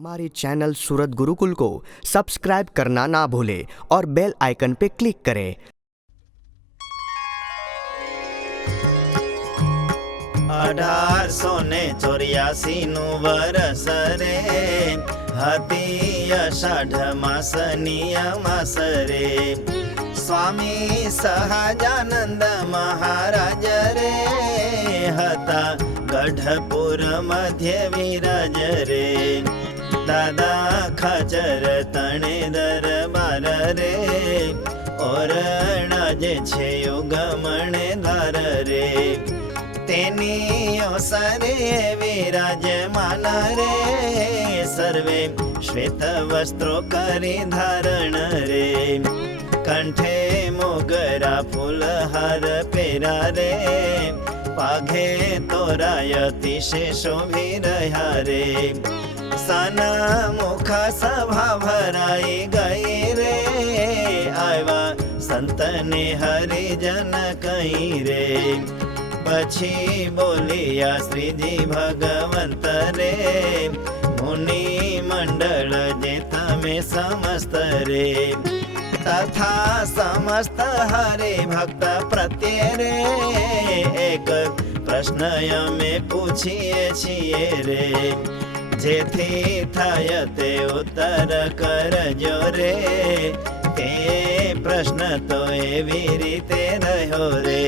हमारे चैनल सूरत गुरुकुल को सब्सक्राइब करना ना भूलें और बेल आइकन पे क्लिक करें। 1884 નું વરસ રે, હતી અષાઢ માસની અમાસ રે। સ્વામી સહજાનંદ મહારાજ રે, હતા ગઢપુર મધ્ય વિરાજ રે। દાદા ખાચર તણે દરબાર રે, ઓરણ જે છે યુગમણે ધાર રે। તેની અવસરે વિરાજમાન રે, સર્વે શ્વેત વસ્ત્રો કરી ધારણ રે। કંઠે મોગરા ફૂલહાર પહેરા રે, પાઘે તોરાય અતિશે શોભી રહ્યા રે। સન્મુખ સભા ભરાઈ ગઈ રે, આવ્યા સંતને હરિજન કહી રે। પછી બોલિયા શ્રીજી ભગવંત રે, મુનિ મંડળ જે તમે સમસ્ત રે। તથા સમસ્ત હરે ભક્ત પ્રત્યે રે, એક પ્રશ્ન અમે પૂછીએ છીએ રે। જેથી થાય તે ઉત્તર કરજો રે, તે પ્રશ્ન તો એવી રીતે રહ્યો રે।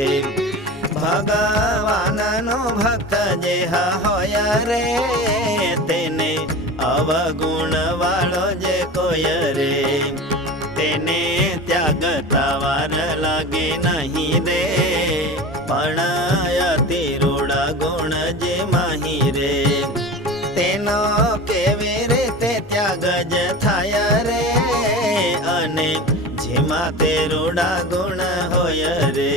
ભગવાનનો ભક્ત જે હોય રે, તેને અવગુણ વાળો જે કોઈ રે, તેને ત્યાગતા વાર લાગે નહીં રે। પણ અતિ રૂડા ગુણ જે માહી રે, તેનો કેવી રીતે ત્યાગ જ થાય રે। અને જેમાં તે રૂડા ગુણ હોય રે,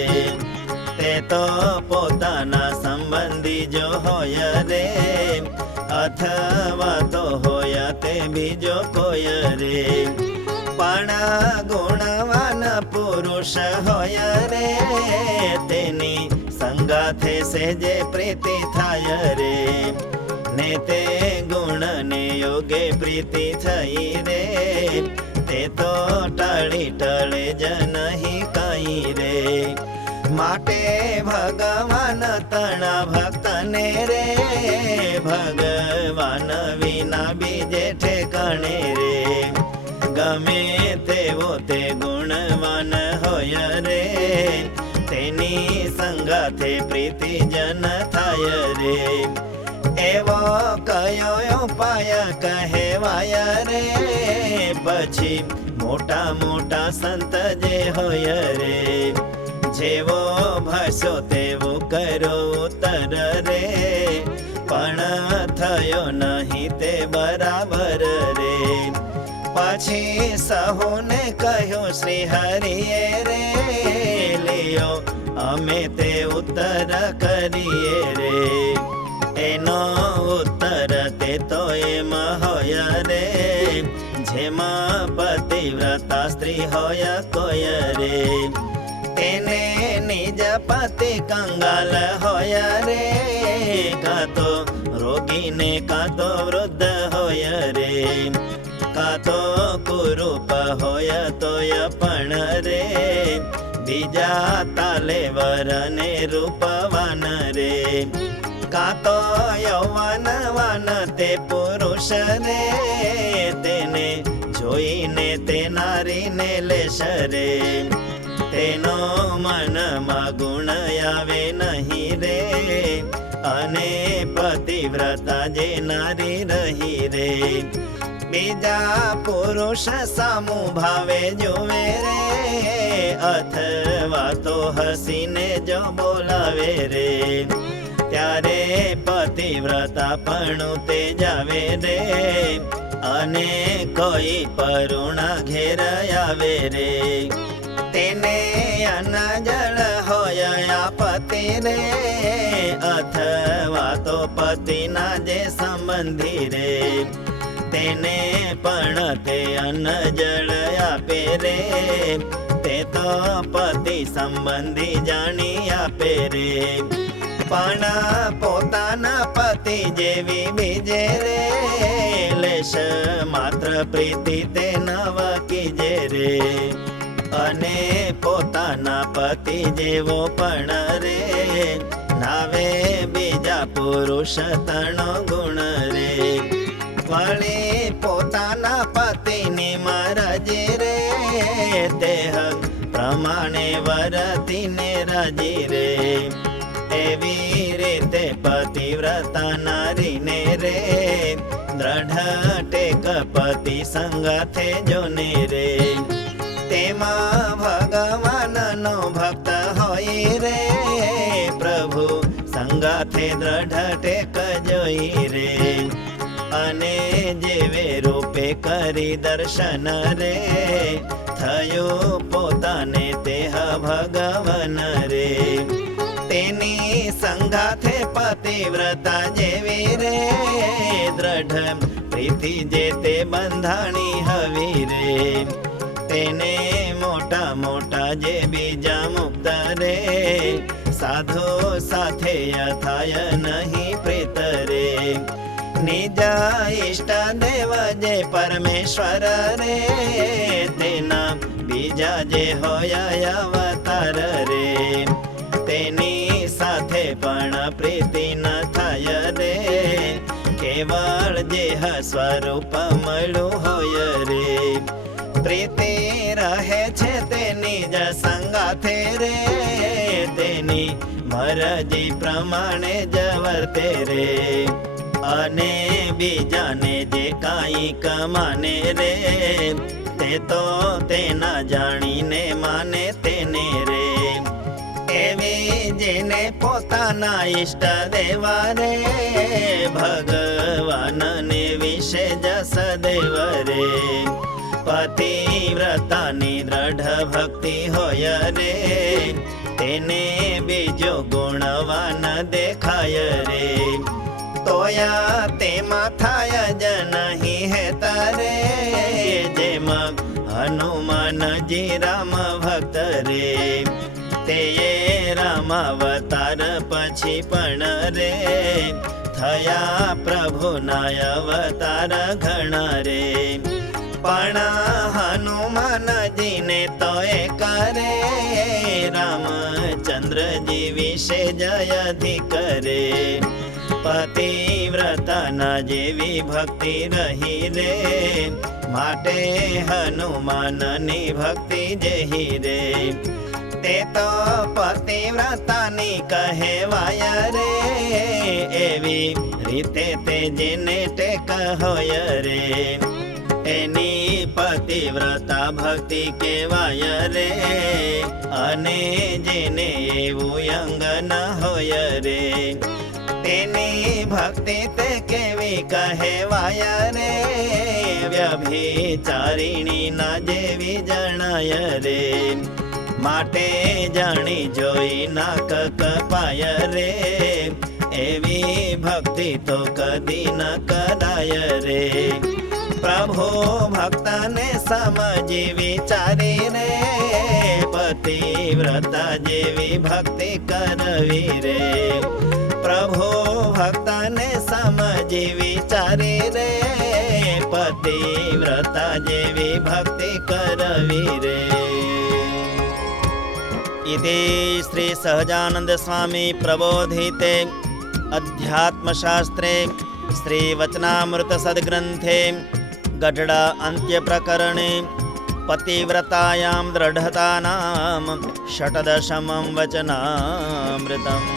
તે તો પોતાના સંબંધી જો હોય રે, અથવા તો હોય તે બીજો કોઈ રે। પણ ગુણવાન પુરુષ હોય રે, તેની સંગાથે સહેજે પ્રીતિ થાય રે। ને તે ગુણને યોગે પ્રીતિ થઈ રે, તે તો ટાળી ટળે જ નહીં કઈ રે। માટે ભગવાન તણા ભક્તને રે, ભગવાન વિના બીજે ઠેકાણે રે। ગમે તેવો તે ગુણવાન હોય રે, તેની સંગાથે પ્રીતિ જન થાય રે। એવો કયો ઉપાય કહેવાય રે, પછી મોટા મોટા સંત જે હોય રે। જેવો ભાષો તેવું કરો ઉત્તર રે, પણ થયો નહીં તે બરાબર રે। પછી સહુને કહ્યું શ્રી હરિએ રે, લ્યો અમે તે ઉત્તર કરીએ રે। એનો ઉત્તર તે તો એમ હોય રે, જેમાં પતિવ્રતા સ્ત્રી હોય કોઈ રે। તેને નિજ પતિ કંગાલ હોય રે, કાં તો રોગીને કાં તો વૃદ્ધ હોય રે। કાં તો કુરૂપ હોય તોય પણ રે, બીજા તાલે વરને રૂપવાન રે। કાં તો યૌવનવાન તે પુરુષ રે, તેને જોઈને તે નારીને લેશ રે। તેનો મનમાં ગુણ આવે નહીં રે, અને પતિવ્રતા જે નારી રહી રે। બીજા પુરુષ સામુ ભાવે જોવે રે, અથવા તો હસીને જો બોલાવે રે, ત્યારે પતિવ્રતા પણ તે જાવે રે, અને કોઈ પરુણા ઘેર આવે રે। તેને અન્ન જળ હોય આપતે રે, અથવા તો પતિના જે સંબંધી રે, તેને પણ તે અન્ન જળ આપે રે। તે તો પતિ સંબંધી જાણી આપે રે। પણ પોતાના પતિ જેવી બીજે રે લેશ માત્ર પ્રીતિ તે નવ કીજે રે. અને પોતાના પતિ જેવો પણ રે નાવે બીજા પુરુષ તણો ગુણ રે. વળી પોતાના પતિની મરજી રે દેહ પ્રમાણે વરતીને રાજી રે. એવી રીતે પતિવ્રતા નારીને રે દ્રઢ ટેક પતિ સંગાથે જોને રે. તેમાં ભગવાનનો ભક્ત હોય રે પ્રભુ સંગાથે દ્રઢ ટેક જોઈ રે. અને જેવે રૂપે કરી દર્શન રે થયું પોતાને તેહ ભગવાન રે. તેની સંગાથે પતિવ્રતા જેવી રે દ્રઢ પ્રીતિ જે તે બંધાણી હવી રે. તેને મોટા મોટા જે બીજા મુક્ત રે સાધુ સાથે અથાય નહીં પ્રીત રે. નિજ ઈષ્ટ દેવ જે પરમેશ્વર રે તેના બીજા જે હોય અવતાર રે. તેની સાથે પણ પ્રીતિ ન થાય રે કેવળ જેહ સ્વરૂપ મળ્યું હોય રે. પ્રીતિ રહે છે તેની જ સંગાથે રે તેની મરજી પ્રમાણે જ વર્તે રે. અને બીજાને જે કાંઈ કમાને રે તે તો તેના જાણીને માને તેને રે. એવી જેને પોતાના ઈષ્ટ દેવા રે ભગવાનને વિશે જસ દેવ રે. પતિવ્રતાની દ્રઢ ભક્તિ હોય રે તેને બીજો ગુણવાન દેખાય રે. તોયા તેમાં થાય જ નહીં હે તારે જેમાં હનુમાનજી રામ ભક્ત રે. તે રામાવતાર પછી પણ રે થયા પ્રભુના અવતાર ઘણા રે. પણ હનુમાનજીને તો એ કરે રામચંદ્રજી વિશે જય અધિક રે. પતિવ્રતાના જેવી ભક્તિ રહી રે માટે હનુમાનની ભક્તિ જેહી રે. તે તો પતિવ્રતાની કહેવાય રે એવી રીતે તે જેને ટેક હોય રે. એની પતિવ્રતા ભક્તિ કહેવાય રે અને જેને એવું અંગ ન હોય રે તેની ભક્તિ તે કેવી કહેવાય રે. વ્યભિચારિણી ના જેવી જણાય રે માટે જાણી જોઈ નાક કપાય રે. એવી ભક્તિ તો કદી ન કરાય રે. પ્રભુ ભક્તને સમજી વિચારી રે પતિવ્રતા જેવી ભક્તિ કરવી રે. પ્રભુ ભક્તને સમજી વિચારી રે પતિવ્રતા જેવી ભક્તિ કરવી રે. इति श्री सहजानंद स्वामी प्रबोधिते अध्यात्मशास्त्रे श्री वचनामृत सद्ग्रंथे गढ़ड़ा अंत्य प्रकरणे पतिव्रतायां दृढ़तानां षट्दशमं वचनामृतम्.